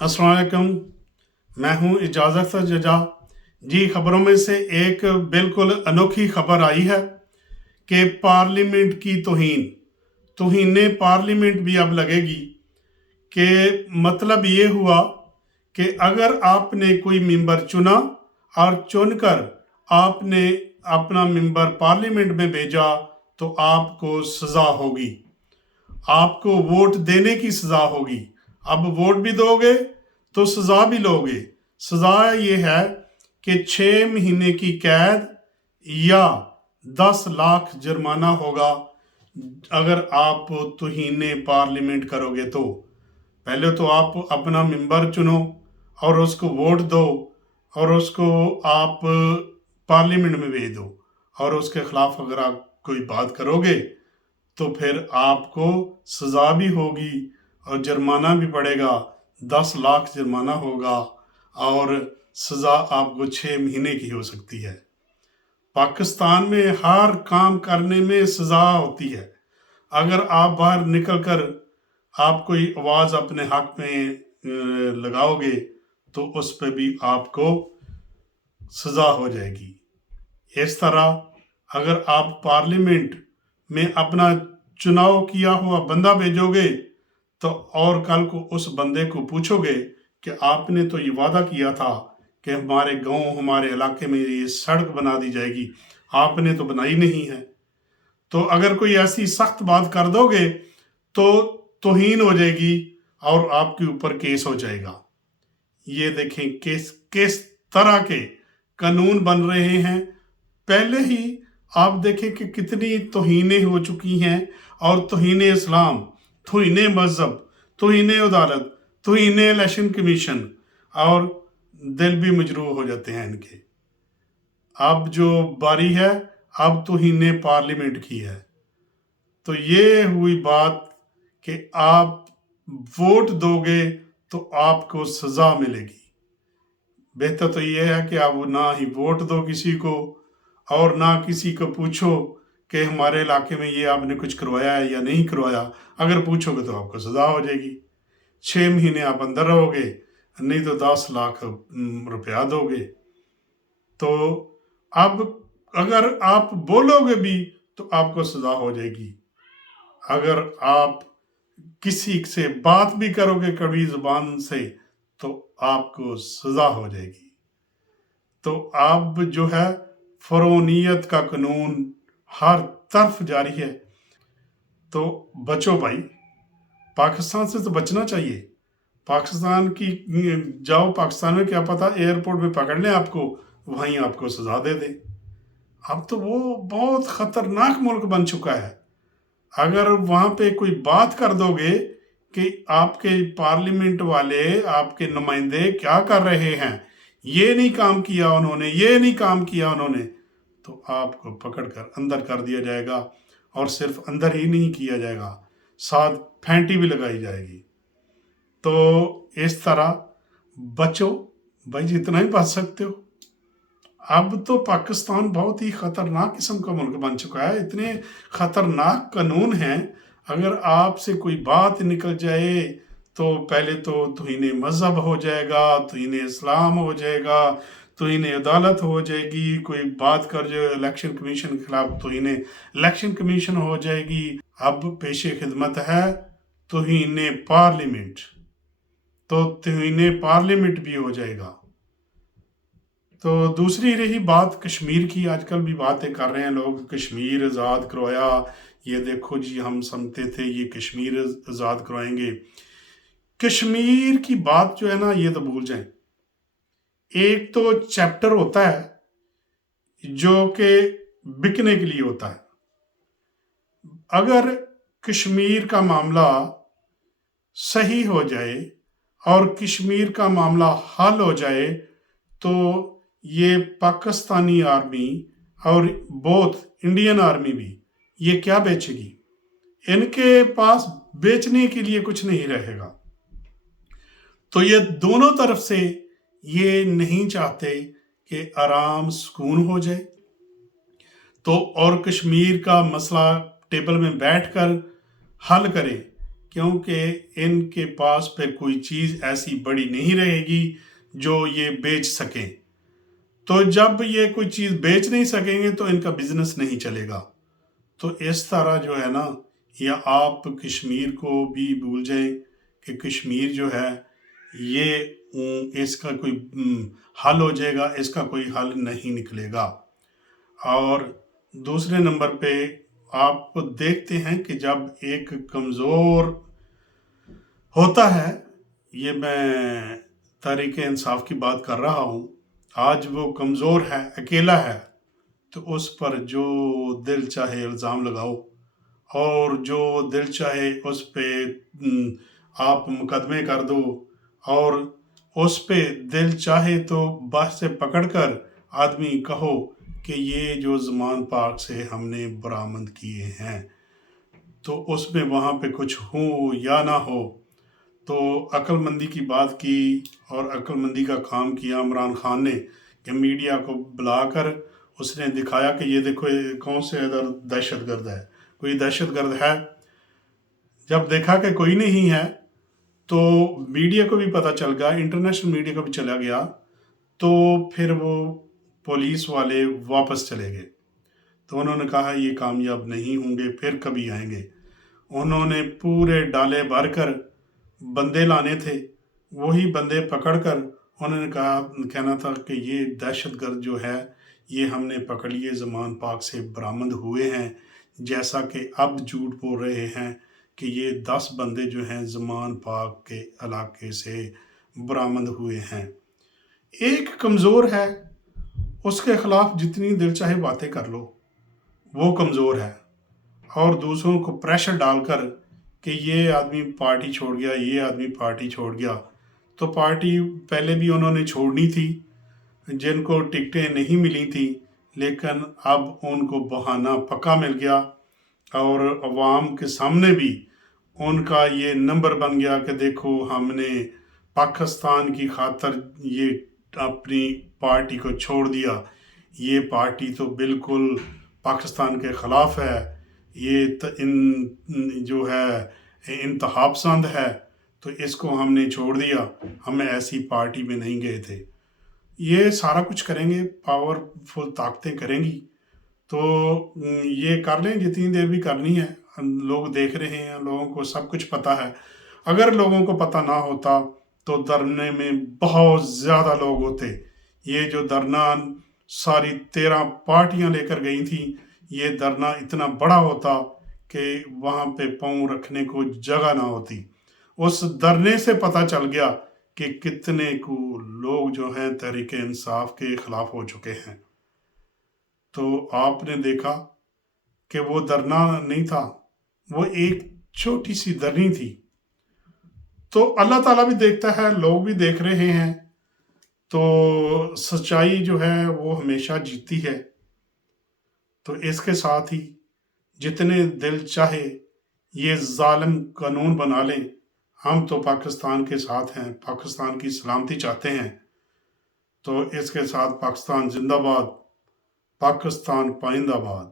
अस्सलाम वालेकुम। मैं हूं इजाज़त जजा जी। खबरों में से एक बिल्कुल अनोखी खबर आई है कि पार्लियामेंट की तौहीन पार्लियामेंट भी अब लगेगी। कि मतलब ये हुआ कि अगर आपने कोई मेंबर चुना और चुनकर आपने अपना मेंबर पार्लियामेंट में भेजा तो आपको सज़ा होगी, आपको वोट देने की सज़ा होगी। अब वोट भी दोगे तो सज़ा भी लोगे। सज़ा ये है कि 6 महीने की कैद या 10 लाख जुर्माना होगा अगर आप तौहीन पार्लियामेंट करोगे। तो पहले तो आप अपना मेंबर चुनो और उसको वोट दो और उसको आप पार्लियामेंट में भेज दो, और उसके खिलाफ अगर आप कोई बात करोगे तो फिर आपको सज़ा भी होगी और जुर्माना भी पड़ेगा। 10 लाख जुर्माना होगा और सज़ा आपको 6 महीने की हो सकती है। पाकिस्तान में हर काम करने में सज़ा होती है। अगर आप बाहर निकल कर आप कोई आवाज़ अपने हक में लगाओगे तो उस पर भी आपको सज़ा हो जाएगी। इस तरह अगर आप पार्लियामेंट में अपना चुनाव किया हुआ बंदा भेजोगे तो और कल को उस बंदे को पूछोगे कि आपने तो ये वादा किया था कि हमारे गांव हमारे इलाके में ये सड़क बना दी जाएगी, आपने तो बनाई नहीं है। तो अगर कोई ऐसी सख्त बात कर दोगे तो तौहीन हो जाएगी और आपके ऊपर केस हो जाएगा। ये देखें किस किस तरह के कानून बन रहे हैं। पहले ही आप देखें कि कितनी तौहीनें हो चुकी हैं, और तौहीन इस्लाम, तौहीन मजहब, तौहीन अदालत, तौहीन इलेक्शन कमीशन, और दिल भी मजरूह हो जाते हैं इनके। अब जो बारी है अब तौहीन पार्लियामेंट की है। तो ये हुई बात कि आप वोट दोगे तो आपको सज़ा मिलेगी। बेहतर तो ये है कि आप ना ही वोट दो किसी को और ना किसी को पूछो कि हमारे इलाके में ये आपने कुछ करवाया है या नहीं करवाया। अगर पूछोगे तो आपको सज़ा हो जाएगी, 6 महीने आप अंदर रहोगे, नहीं तो 10 लाख रुपया दोगे। तो अब अगर आप बोलोगे भी तो आपको सज़ा हो जाएगी। अगर आप किसी से बात भी करोगे कड़वी ज़ुबान से तो आपको सज़ा हो जाएगी। तो अब जो है फ़रौनियत का कानून हर तरफ जारी है। तो बचो भाई, पाकिस्तान से तो बचना चाहिए। पाकिस्तान की जाओ, पाकिस्तान में क्या पता एयरपोर्ट में पकड़ लें आपको, वहीं आपको सज़ा दे दे। अब तो वो बहुत ख़तरनाक मुल्क बन चुका है। अगर वहाँ पे कोई बात कर दोगे कि आपके पार्लियामेंट वाले, आपके नुमाइंदे क्या कर रहे हैं, ये नहीं काम किया उन्होंने, ये नहीं काम किया उन्होंने, तो आपको पकड़ कर अंदर कर दिया जाएगा। और सिर्फ अंदर ही नहीं किया जाएगा, साथ फैंटी भी लगाई जाएगी। तो इस तरह बचो भाई, जितना ही बच सकते हो। अब तो पाकिस्तान बहुत ही ख़तरनाक किस्म का मुल्क बन चुका है। इतने ख़तरनाक कानून हैं, अगर आपसे कोई बात निकल जाए तो पहले तो तौहीन मज़हब हो जाएगा, तौहीन इस्लाम हो जाएगा, तौहीन अदालत हो जाएगी। कोई बात कर जो इलेक्शन कमीशन के खिलाफ तौहीन इलेक्शन कमीशन हो जाएगी। अब पेशे खिदमत है तौहीन पार्लियामेंट, तो तौहीन पार्लियामेंट भी हो जाएगा। तो दूसरी रही बात कश्मीर की। आजकल भी बातें कर रहे हैं लोग, कश्मीर आज़ाद करवाया, ये देखो जी हम समझते थे ये कश्मीर आज़ाद करवाएंगे। कश्मीर की बात जो है ना, ये तो भूल जाएं। एक तो चैप्टर होता है जो कि बिकने के लिए होता है। अगर कश्मीर का मामला सही हो जाए और कश्मीर का मामला हल हो जाए तो ये पाकिस्तानी आर्मी और बोथ इंडियन आर्मी भी ये क्या बेचेगी? इनके पास बेचने के लिए कुछ नहीं रहेगा। तो ये दोनों तरफ से ये नहीं चाहते कि आराम सुकून हो जाए। तो और कश्मीर का मसला टेबल में बैठकर हल करे کیونکہ ان کے پاس پھر کوئی چیز ایسی بڑی نہیں رہے گی جو یہ بیچ سکیں. تو جب یہ کوئی چیز بیچ نہیں سکیں گے تو ان کا بزنس نہیں چلے گا. تو اس طرح جو ہے نا، یا آپ کشمیر کو بھی بھول جائیں کہ کشمیر جو ہے یہ اس کا کوئی حل ہو جائے گا، اس کا کوئی حل نہیں نکلے گا. اور دوسرے نمبر پہ آپ دیکھتے ہیں کہ جب ایک کمزور ہوتا ہے، یہ میں تحریک انصاف کی بات کر رہا ہوں، آج وہ کمزور ہے، اکیلا ہے، تو اس پر جو دل چاہے الزام لگاؤ اور جو دل چاہے اس پہ آپ مقدمے کر دو، اور اس پہ دل چاہے تو بس سے پکڑ کر آدمی کہو کہ یہ جو زمان پاک سے ہم نے برآمد کیے ہیں، تو اس میں وہاں پہ کچھ ہو یا نہ ہو. تو عقل مندی کی بات کی اور عقل مندی کا کام کیا عمران خان نے کہ میڈیا کو بلا کر اس نے دکھایا کہ یہ دیکھو یہ کون سے ادھر دہشت گرد ہے، کوئی دہشت گرد ہے. جب دیکھا کہ کوئی نہیں ہے تو میڈیا کو بھی پتہ چل گیا، انٹرنیشنل میڈیا کو بھی چلا گیا، تو پھر وہ پولیس والے واپس چلے گئے. تو انہوں نے کہا یہ کامیاب نہیں ہوں گے، پھر کبھی آئیں گے. انہوں نے پورے ڈالے بھر کر بندے لانے تھے، وہی بندے پکڑ کر انہوں نے کہنا تھا کہ یہ دہشت گرد جو ہے یہ ہم نے پکڑ لیے، زمان پاک سے برآمد ہوئے ہیں. جیسا کہ اب جھوٹ بول رہے ہیں کہ یہ 10 بندے جو ہیں زمان پاک کے علاقے سے برآمد ہوئے ہیں. ایک کمزور ہے، اس کے خلاف جتنی دل چاہے باتیں کر لو، وہ کمزور ہے. اور دوسروں کو پریشر ڈال کر کہ یہ آدمی پارٹی چھوڑ گیا، یہ آدمی پارٹی چھوڑ گیا، تو پارٹی پہلے بھی انہوں نے چھوڑنی تھی جن کو ٹکٹیں نہیں ملی تھیں، لیکن اب ان کو بہانہ پکا مل گیا اور عوام کے سامنے بھی ان کا یہ نمبر بن گیا کہ دیکھو ہم نے پاکستان کی خاطر یہ اپنی پارٹی کو چھوڑ دیا، یہ پارٹی تو بالکل پاکستان کے خلاف ہے، یہ جو ہے انتہا پسند ہے، تو اس کو ہم نے چھوڑ دیا، ہم ایسی پارٹی میں نہیں گئے تھے. یہ سارا کچھ کریں گے، پاورفل طاقتیں کریں گی، تو یہ کر لیں جتنی دیر بھی کرنی ہے. لوگ دیکھ رہے ہیں، لوگوں کو سب کچھ پتہ ہے. اگر لوگوں کو پتہ نہ ہوتا تو دھرنے میں بہت زیادہ لوگ ہوتے. یہ جو دھرنا ساری 13 پارٹیاں لے کر گئی تھیں، یہ دھرنا اتنا بڑا ہوتا کہ وہاں پہ پاؤں رکھنے کو جگہ نہ ہوتی. اس دھرنے سے پتہ چل گیا کہ کتنے کو لوگ جو ہیں تحریک انصاف کے خلاف ہو چکے ہیں. تو آپ نے دیکھا کہ وہ دھرنا نہیں تھا، وہ ایک چھوٹی سی دھرنی تھی. تو اللہ تعالیٰ بھی دیکھتا ہے، لوگ بھی دیکھ رہے ہیں، تو سچائی جو ہے وہ ہمیشہ جیتی ہے. تو اس کے ساتھ ہی جتنے دل چاہے یہ ظالم قانون بنا لیں، ہم تو پاکستان کے ساتھ ہیں، پاکستان کی سلامتی چاہتے ہیں. تو اس کے ساتھ پاکستان زندہ باد، پاکستان پائندہ باد.